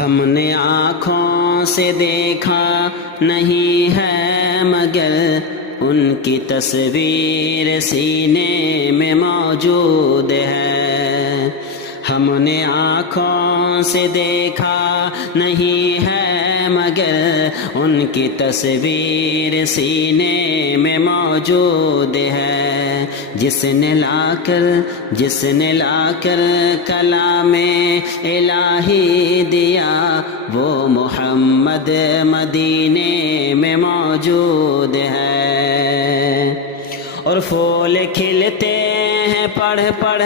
ہم نے آنکھوں سے دیکھا نہیں ہے مگر ان کی تصویر سینے میں موجود ہے۔ ہم نے آنکھوں سے دیکھا نہیں ہے مگر ان کی تصویر سینے میں موجود ہے۔ جس نے لا کر کلام الہی دیا وہ محمد مدینے میں موجود ہے۔ اور پھول کھلتے ہیں پڑھ پڑھ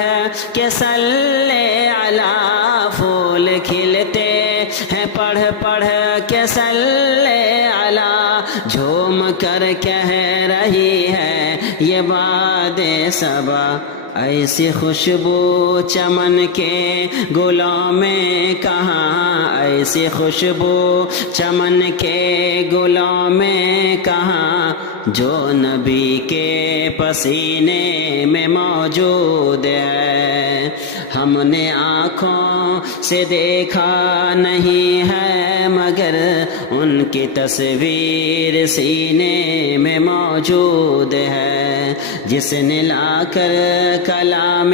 کے صلی علی، پھول کھلتے ہیں پڑھ پڑھ کے صلی علی، جھوم کر کہہ رہی ہے یہ باد صبا، ایسی خوشبو چمن کے گلوں میں کہاں، ایسی خوشبو چمن کے گلوں میں کہاں، جو نبی کے پسینے میں موجود ہے۔ ہم نے آنکھوں سے دیکھا نہیں ہے مگر ان کی تصویر سینے میں موجود ہے۔ جس نے لا کر کلام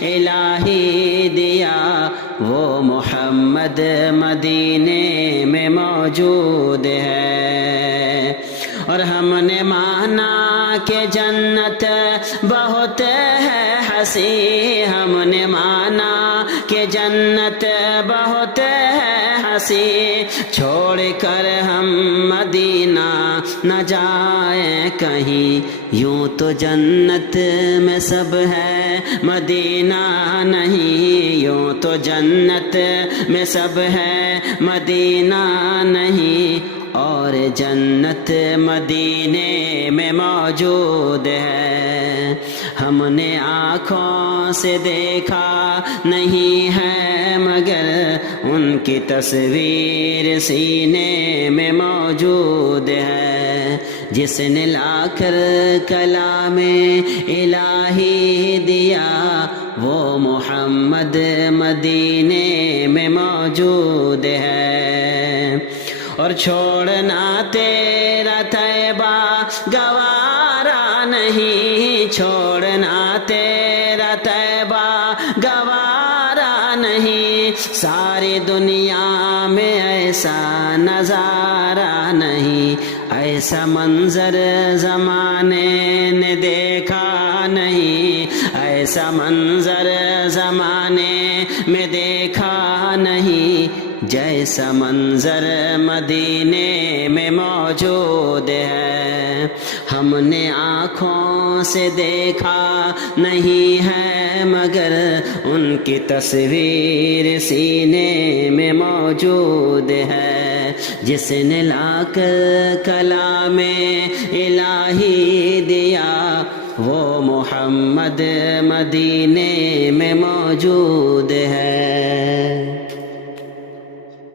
الہی دیا وہ محمد مدینے میں موجود ہے۔ اور ہم نے مانا کہ جنت بہت ہے حسین، ہم نے مانا کہ جنت بہت ہے حسین، چھوڑ کر ہم مدینہ نہ جائیں کہیں، یوں تو جنت میں سب ہے مدینہ نہیں، یوں تو جنت میں سب ہے مدینہ نہیں، اور جنت مدینے میں موجود ہے۔ ہم نے آنکھوں سے دیکھا نہیں ہے مگر ان کی تصویر سینے میں موجود ہے۔ جس نے لا کر کلام الہی دیا وہ محمد مدینے میں موجود ہے۔ اور چھوڑنا تیرا طیبہ گوارا نہیں، چھوڑنا تیرا طیبہ گوارا نہیں، ساری دنیا میں ایسا نظارہ نہیں، ایسا منظر زمانے نے دیکھا نہیں، ایسا منظر زمانے میں دیکھا نہیں، جیسا منظر مدینے میں موجود ہے۔ ہم نے آنکھوں سے دیکھا نہیں ہے مگر ان کی تصویر سینے میں موجود ہے۔ جس نے لا کر کلام الہی دیا وہ محمد مدینے میں موجود ہے۔